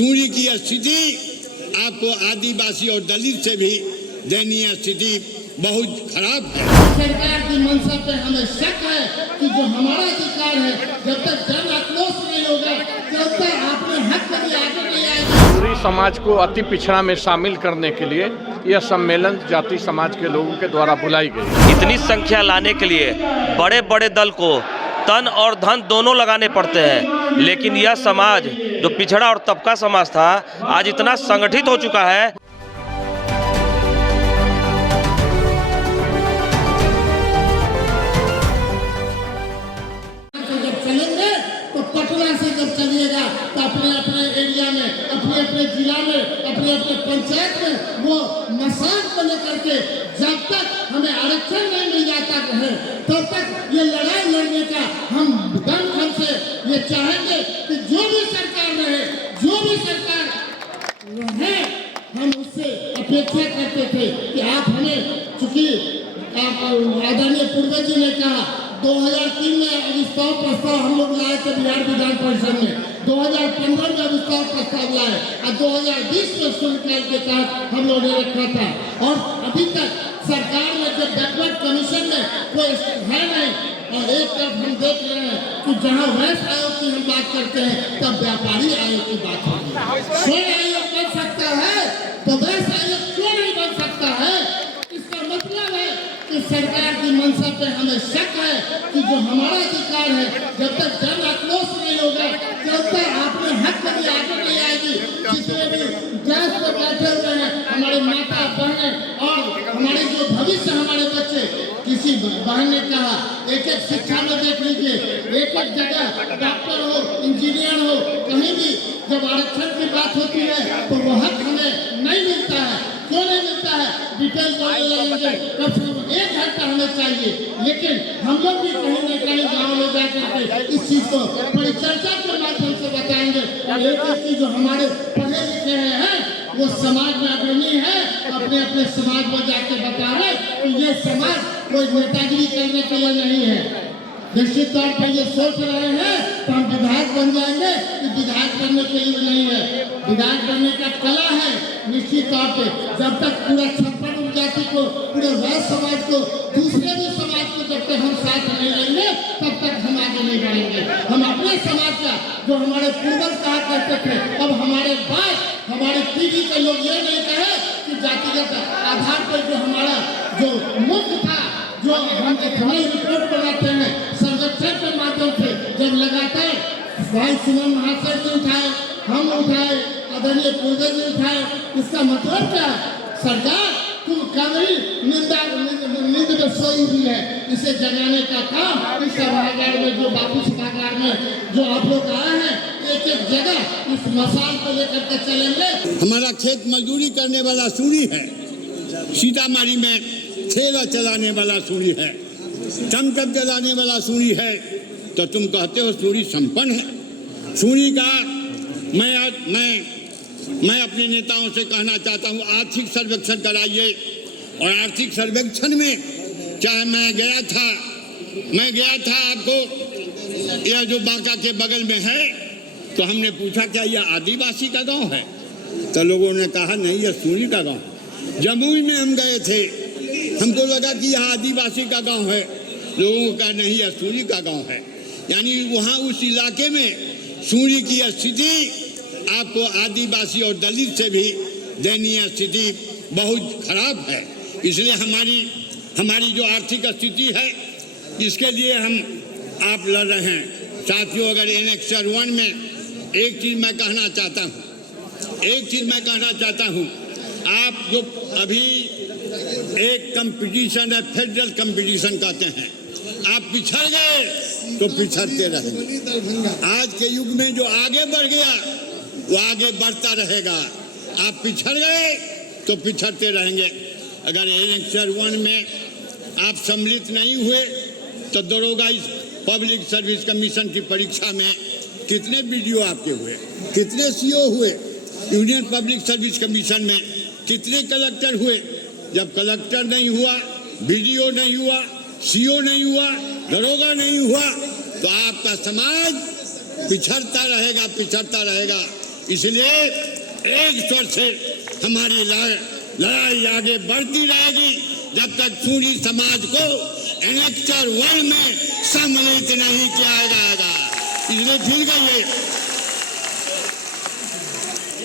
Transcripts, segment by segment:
सूरी की स्थिति आपको आदिवासी और दलित से भी दयनीय स्थिति बहुत खराब है। सरकार की मंशा पे हमें शक है कि जो हमारा अधिकार है, जब तक जन आक्रोश नहीं होगा, जब तक आपने हक कभी आगे नहीं आएगा। पूरी समाज को अति पिछड़ा में शामिल करने के लिए यह सम्मेलन जाति समाज के लोगों के द्वारा बुलाई गई। इतनी संख्या लाने के लिए बड़े बड़े दल को तन और धन दोनों लगाने पड़ते हैं, लेकिन यह समाज जो पिछड़ा और तबका समाज था आज इतना संगठित हो चुका है। जब चलेंगे तो पटना से जब चलिएगा तो अपने अपने एरिया में, अपने अपने जिला में, अपने अपने पंचायत में वो मसाल को लेकर के जब तक हमें आरक्षण नहीं मिल जाता है तब तक ये लड़ाई लड़ने का हम दम से ये चाहेंगे कि जो भी सरकार रहे, जो भी सरकार रहे, हम उससे अपेक्षा करते थे कि आप हमें, चूंकि आदरणीय पूर्वज जी ने कहा 2003 में अविश्वास प्रस्ताव हम लोग लाए थे बिहार विधान परिषद में, 2015 में अविश्वास प्रस्ताव लाए और 2020 में शून्यकाल के तहत हम लोगों ने रखा था। और अभी तक सरकार में जो बैकवर्ड कमीशन में कोई है नहीं। और एक तरफ हम देख रहे हैं कि जहाँ वैश्य आयोग की हम बात करते हैं तब व्यापारी आयोग की बात होगी। स्वयं आयोग बन सकता है तो वैश्य आयोग क्यों नहीं बन सकता है? इसका मतलब है कि सरकार की मंशा पे हमें शक है कि जो हमारा अधिकार है, जब तक जन आक्रोश नहीं होगा, जब तक आपने हक कभी आगे नहीं आएगी। जितने भी गैस पर बैठे हुए हैं हमारे माता बहनें और हमारे जो भविष्य हमारे बच्चे, किसी बहन ने कहा एक एक शिक्षा में देख लीजिए, एक एक जगह डॉक्टर हो, इंजीनियर हो, कहीं भी जब आरक्षण की बात होती है तो वो हक हमें नहीं मिलता है। क्यों नहीं मिलता है? डिटेल लगेंगे, कम से कम 1 घंटा हमें चाहिए, लेकिन हम लोग भी कहीं न कहीं गाँव में जाकर के इस चीज को परिचर्चा के माध्यम से बताएंगे। और एक चीज जो हमारे पढ़े लिखे हैं वो समाज में अग्रणी है, अपने अपने समाज में जाके बता रहे कि ये समाज कोई नेतागिरी करने के लिए नहीं है। निश्चित तौर पर ये सोच रहे हैं तो हम विधायक बन जाएंगे, कि विधायक बनने के लिए नहीं है। विधायक बनने का कला है निश्चित तौर पे। जब तक पूरा छप्पन उपजाति को, पूरे वैश्य समाज को, दूसरे भी समाज को जब तक हम साथ नहीं लेंगे तब तक हम आगे नहीं बढ़ेंगे। हम अपने समाज का जो हमारे पूर्वज कहा करते थे, अब हमारे बाद हमारी पीढ़ी के लोग ये नहीं कहे कि जातिगत आधार पर जो हमारा जो मुख्य था, जो हम इतने रिपोर्ट बनाते हैं सर्वेक्षण के माध्यम से, जब लगातार भाई सुमन महाशय जी उठाए, हम उठाए, आदरणीय पूर्वज जी उठाए, इसका मतलब क्या है? सरकार तुम कभी नींद में सोई हुई है। इसे जगाने का काम इस सभागार में, जो बापू सभागार में जो आप लोग आए हैं, एक एक जगह इस मसाल को लेकर के चलेंगे। हमारा खेत मजदूरी करने वाला सूरी है, सीतामढ़ी में ठेला चलाने वाला सूरी है, टमटम चलाने वाला सूरी है, तो तुम कहते हो सूरी संपन्न है। सूरी का मैं अपने नेताओं से कहना चाहता हूँ, आर्थिक सर्वेक्षण कराइए। और आर्थिक सर्वेक्षण में चाहे मैं गया था आपको, यह जो बांका के बगल में है, तो हमने पूछा क्या यह आदिवासी का गांव है? तो लोगों ने कहा नहीं, यह सूरी का गांव। जमुई में हम गए थे, हमको लगा कि यह आदिवासी का गांव है, लोगों का नहीं, यह सूरी का गांव है। यानी वहाँ उस इलाके में सूरी की स्थिति आपको आदिवासी और दलित से भी दयनीय स्थिति बहुत खराब है। इसलिए हमारी जो आर्थिक स्थिति है, इसके लिए हम आप लड़ रहे हैं साथियों। अगर एनेक्सर 1 में एक चीज मैं कहना चाहता हूँ, आप जो अभी एक कंपटीशन है, फेडरल कंपटीशन कहते हैं, आप पिछड़ गए तो पिछड़ते रहेंगे। आज के युग में जो आगे बढ़ गया वो आगे बढ़ता रहेगा, आप पिछड़ गए तो पिछड़ते रहेंगे। अगर एनेक्सर 1 में आप सम्मिलित नहीं हुए तो दरोगा पब्लिक सर्विस कमीशन की परीक्षा में कितने बीडीओ आपके हुए, कितने सीओ हुए, यूनियन पब्लिक सर्विस कमीशन में कितने कलेक्टर हुए? जब कलेक्टर नहीं हुआ, बीडीओ नहीं हुआ, सीओ नहीं हुआ, दरोगा नहीं हुआ, तो आपका समाज पिछड़ता रहेगा। इसलिए एक स्वर से हमारी लड़ाई आगे बढ़ती रहेगी जब तक सूरी समाज को एनेक्चर 1 में सम्मिलित नहीं किया जाएगा। इसलिए फिर गई।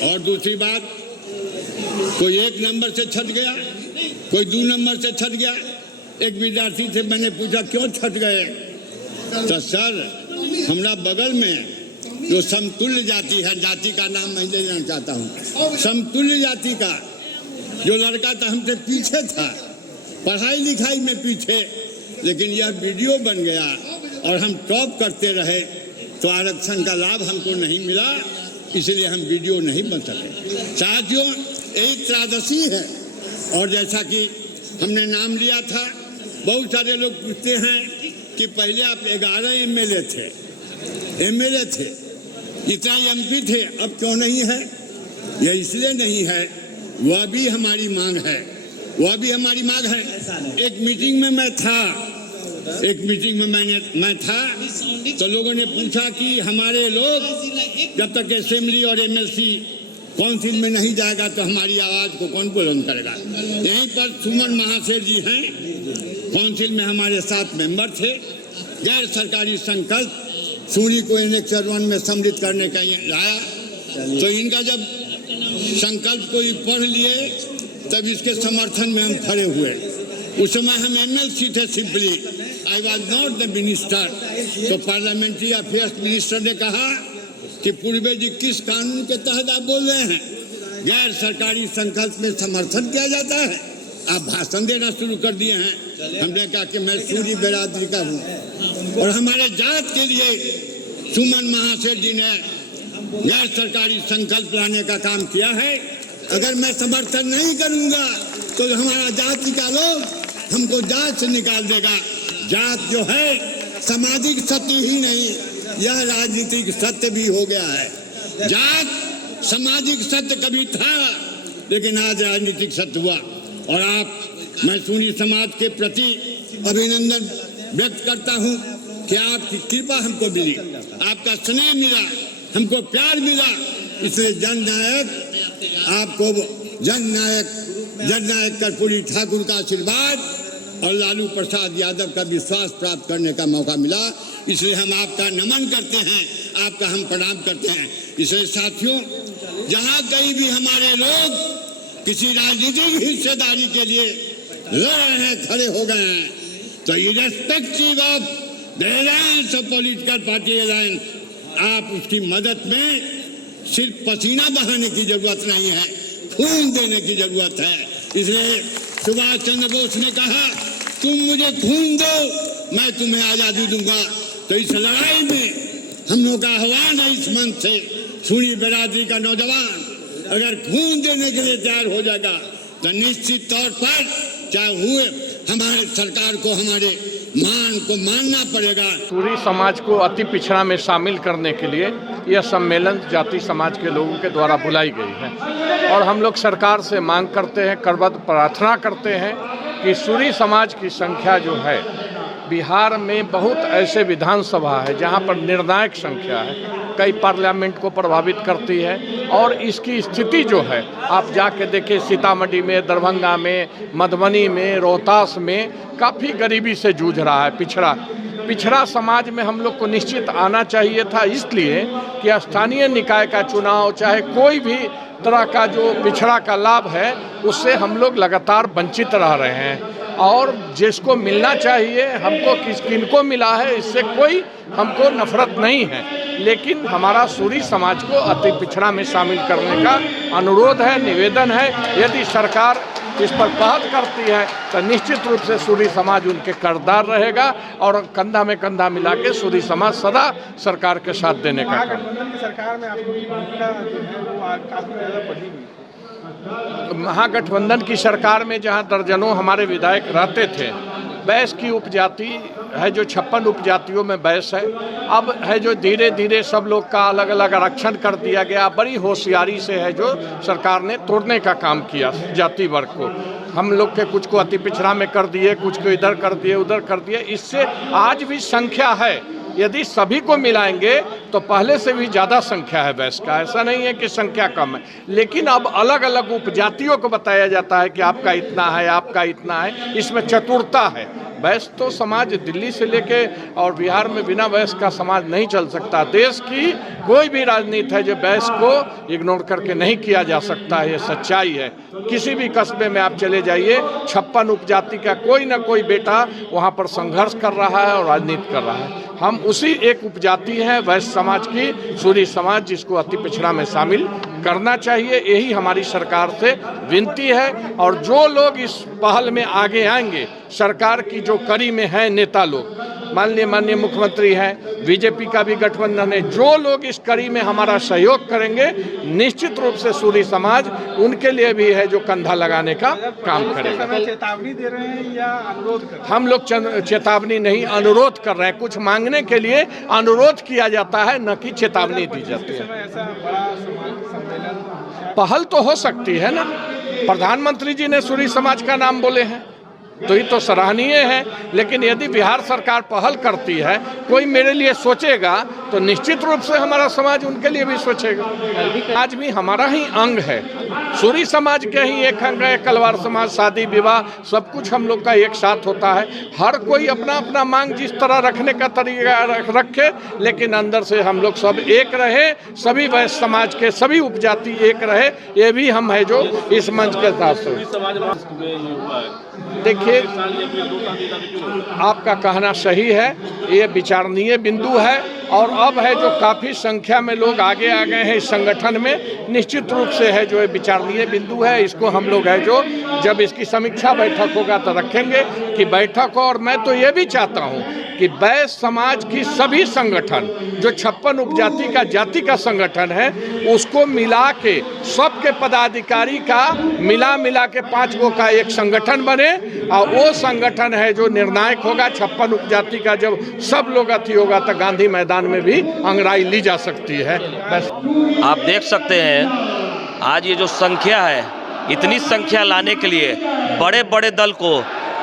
और दूसरी बात, कोई 1 नंबर से छट गया, कोई 2 नंबर से छट गया। एक विद्यार्थी से मैंने पूछा क्यों छट गए, तो सर हमारा बगल में जो समतुल्य जाति है, जाति का नाम मैं लेना चाहता हूँ, समतुल्य जाति का जो लड़का था हमसे पीछे था, पढ़ाई लिखाई में पीछे, लेकिन यह वीडियो बन गया और हम टॉप करते रहे तो आरक्षण का लाभ हमको नहीं मिला, इसलिए हम वीडियो नहीं बन सके। साथियों, यही त्रासदी है। और जैसा कि हमने नाम लिया था, बहुत सारे लोग पूछते हैं कि पहले आप 11 एमएलए थे, इतना एमपी थे, अब क्यों नहीं है? यह इसलिए नहीं है, वह भी हमारी मांग है, एक मीटिंग में मैं था, तो लोगों ने पूछा कि हमारे लोग जब तक असेंबली और एमएलसी काउंसिल में नहीं जाएगा तो हमारी आवाज को कौन बुलंद करेगा। यहीं पर सुमन महाशय जी हैं, काउंसिल में हमारे 7 मेंबर थे। गैर सरकारी संकल्प सूरी को एनेक्चर 1 में सम्मिलित करने का लाया, तो इनका जब संकल्प को पढ़ लिए तब इसके समर्थन में हम खड़े हुए। उस समय हम एमएलसी थे, simply I was not the minister. तो पार्लियामेंट्री अफेयर्स मिनिस्टर ने कहा कि पूर्वे जी किस कानून के तहत आप बोल रहे हैं, गैर सरकारी संकल्प में समर्थन किया जाता है, आप भाषण देना शुरू कर दिए हैं। हमने कहा कि मैं सूरी बिरादरी का हूँ और हमारे जात के लिए सुमन महाशय जी ने गैर सरकारी संकल्प लाने का काम किया है। अगर मैं समर्थन नहीं करूंगा तो हमारा जाति का लोग हमको जात से निकाल देगा। जात जो है सामाजिक सत्य ही नहीं, यह राजनीतिक सत्य भी हो गया है। जात सामाजिक सत्य कभी था, लेकिन आज राजनीतिक सत्य हुआ। और मैं सूरी समाज के प्रति अभिनंदन व्यक्त करता हूं कि आपकी कृपा हमको मिली, आपका स्नेह मिला, हमको प्यार मिला, इसलिए जननायक कर्पूरी ठाकुर का आशीर्वाद और लालू प्रसाद यादव का विश्वास प्राप्त करने का मौका मिला। इसलिए हम आपका नमन करते हैं, आपका हम प्रणाम करते हैं। इसलिए साथियों, जहां कहीं भी हमारे लोग किसी राजनीतिक हिस्सेदारी के लिए लड़ रहे हैं, खड़े हो गए हैं, तो irrespective of the alliance of political party alliance, आप उसकी मदद में सिर्फ पसीना बहाने की जरूरत नहीं है, खून देने की जरूरत है। इसलिए सुभाष चंद्र बोस ने कहा, तुम मुझे खून दो, मैं तुम्हें आजादी दूंगा। तो इस लड़ाई में हम लोग का आह्वान है इस मंच से, सूरी बिरादरी का नौजवान अगर खून देने के लिए तैयार हो जाएगा तो निश्चित तौर पर चाहे हुए हमारे सरकार को हमारे मान को मानना पड़ेगा। सूरी समाज को अति पिछड़ा में शामिल करने के लिए यह सम्मेलन जाति समाज के लोगों के द्वारा बुलाई गई है और हम लोग सरकार से मांग करते हैं, करबद्ध प्रार्थना करते हैं कि सूरी समाज की संख्या जो है, बिहार में बहुत ऐसे विधानसभा है जहां पर निर्णायक संख्या है, कई पार्लियामेंट को प्रभावित करती है और इसकी स्थिति जो है आप जाके देखिए, सीतामढ़ी में, दरभंगा में, मधुबनी में, रोहतास में काफ़ी गरीबी से जूझ रहा है। पिछड़ा समाज में हम लोग को निश्चित आना चाहिए था, इसलिए कि स्थानीय निकाय का चुनाव चाहे कोई भी तरह का जो पिछड़ा का लाभ है उससे हम लोग लगातार वंचित रह रहे हैं और जिसको मिलना चाहिए हमको किनको मिला है इससे कोई हमको नफरत नहीं है, लेकिन हमारा सूरी समाज को अति पिछड़ा में शामिल करने का अनुरोध है, निवेदन है। यदि सरकार इस पर पहल करती है तो निश्चित रूप से सूरी समाज उनके कर्जदार रहेगा और कंधा में कंधा मिला के सूरी समाज सदा सरकार के साथ देने का काम। महागठबंधन की सरकार में आपकी भूमिका जो है वो काफ़ी ज़्यादा बढ़ी हुई। महागठबंधन की सरकार में जहां दर्जनों हमारे विधायक रहते थे, बैस की उपजाति है जो 56 उपजातियों में बैस है, अब है जो धीरे धीरे सब लोग का अलग अलग आरक्षण कर दिया गया। बड़ी होशियारी से है जो सरकार ने तोड़ने का काम किया जाति वर्ग को। हम लोग के कुछ को अति पिछड़ा में कर दिए, कुछ को इधर कर दिए, उधर कर दिए। इससे आज भी संख्या है यदि सभी को मिलाएंगे तो पहले से भी ज़्यादा संख्या है वैश्य का, ऐसा नहीं है कि संख्या कम है। लेकिन अब अलग अलग उपजातियों को बताया जाता है कि आपका इतना है, आपका इतना है, इसमें चतुरता है। वैश्य तो समाज दिल्ली से लेके और बिहार में बिना वैश्य का समाज नहीं चल सकता। देश की कोई भी राजनीति है जो वैश्य को इग्नोर करके नहीं किया जा सकता है, ये सच्चाई है। किसी भी कस्बे में आप चले जाइए, 56 उपजाति का कोई ना कोई बेटा वहाँ पर संघर्ष कर रहा है और राजनीति कर रहा है। हम उसी एक उपजाति हैं वैश्य समाज की, सूरी समाज, जिसको अति पिछड़ा में शामिल करना चाहिए। यही हमारी सरकार से विनती है। और जो लोग इस पहल में आगे आएंगे, सरकार की जो कड़ी में हैं नेता लोग, माननीय मुख्यमंत्री हैं, बीजेपी का भी गठबंधन है, जो लोग इस कड़ी में हमारा सहयोग करेंगे, निश्चित रूप से सूरी समाज उनके लिए भी है जो कंधा लगाने का काम करेगा। चेतावनी दे रहे हैं या अनुरोध कर रहे हैं? हम लोग चेतावनी नहीं, अनुरोध कर रहे हैं। कुछ मांगने के लिए अनुरोध किया जाता है, न कि चेतावनी दी जाती है। ऐसा बड़ा सम्मेलन पहल तो हो सकती है ना, प्रधानमंत्री जी ने सूरी समाज का नाम बोले हैं तो ये तो सराहनीय है। लेकिन यदि बिहार सरकार पहल करती है, कोई मेरे लिए सोचेगा, तो निश्चित रूप से हमारा समाज उनके लिए भी सोचेगा। आज भी हमारा ही अंग है, सूरी समाज के ही एक अंग है। कलवार समाज, शादी विवाह सब कुछ हम लोग का एक साथ होता है। हर कोई अपना अपना मांग जिस तरह रखने का तरीका रखे, लेकिन अंदर से हम लोग सब एक रहे, सभी वैश्य समाज के सभी उपजाति एक रहे। ये भी हम है जो इस मंच के साथ। देखिए, आपका कहना सही है, ये विचारणीय बिंदु है। और अब है जो काफ़ी संख्या में लोग आगे आ गए हैं इस संगठन में, निश्चित रूप से है जो विचारणीय बिंदु है। इसको हम लोग है जो जब इसकी समीक्षा बैठक होगा तो रखेंगे कि बैठक हो। और मैं तो ये भी चाहता हूँ कि वैश्य समाज की सभी संगठन, जो 56 उपजाति का जाति का संगठन है, उसको मिला के सबके पदाधिकारी का मिला के 5 गो का एक संगठन बने। और वो संगठन है जो निर्णायक होगा। 56 उपजाति का जब सब लोग अथी होगा तो गांधी मैदान में भी अंगड़ाई ली जा सकती है। बस आप देख सकते हैं आज ये जो संख्या है, इतनी संख्या लाने के लिए बड़े बड़े दल को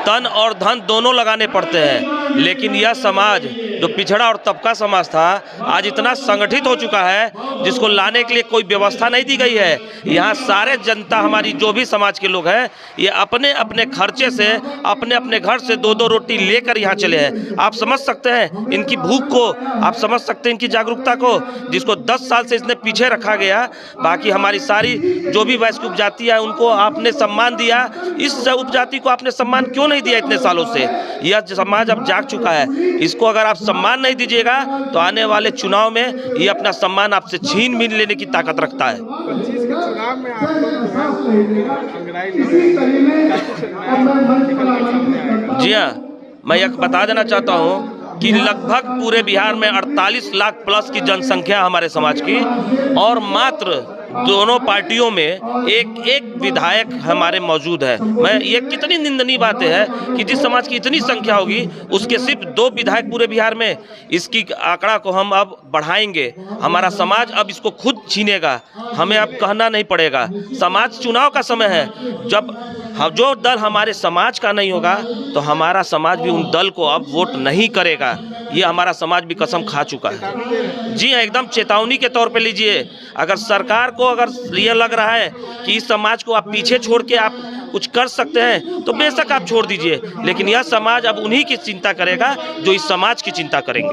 तन और धन दोनों लगाने पड़ते हैं। लेकिन यह समाज जो पिछड़ा और तबका समाज था, आज इतना संगठित हो चुका है जिसको लाने के लिए कोई व्यवस्था नहीं दी गई है। यहाँ सारे जनता, हमारी जो भी समाज के लोग हैं, ये अपने अपने खर्चे से, अपने अपने घर से 2-2 रोटी लेकर यहाँ चले हैं। आप समझ सकते हैं इनकी भूख को, आप समझ सकते हैं इनकी जागरूकता को, जिसको 10 साल से इसने पीछे रखा गया। बाकी हमारी सारी जो भी वैश्य उपजाति है, उनको आपने सम्मान दिया, इस उपजाति को आपने सम्मान क्यों नहीं दिया इतने सालों से? यह समाज अब जाग चुका है। इसको अगर आप सम्मान नहीं दीजिएगा तो आने वाले चुनाव में ये अपना सम्मान आपसे छीन बीन लेने की ताकत रखता है। 25 के चुनाव में आप लोग अंगड़ाई ले, जी हाँ, मैं यह बता देना चाहता हूँ कि लगभग पूरे बिहार में 48 लाख प्लस की जनसंख्या हमारे समाज की, और मात्र दोनों पार्टियों में एक विधायक हमारे मौजूद है। मैं ये कितनी निंदनीय बात है कि जिस समाज की इतनी संख्या होगी उसके सिर्फ 2 विधायक पूरे बिहार में। इसकी आंकड़ा को हम अब बढ़ाएंगे। हमारा समाज अब इसको खुद छीनेगा, हमें अब कहना नहीं पड़ेगा। समाज चुनाव का समय है, जब जो दल हमारे समाज का नहीं होगा तो हमारा समाज भी उन दल को अब वोट नहीं करेगा। ये हमारा समाज भी कसम खा चुका है। जी हाँ, एकदम चेतावनी के तौर पे लीजिए। अगर सरकार को अगर ये लग रहा है कि इस समाज को आप पीछे छोड़ के आप कुछ कर सकते हैं तो बेशक आप छोड़ दीजिए, लेकिन यह समाज अब उन्हीं की चिंता करेगा जो इस समाज की चिंता करेंगे।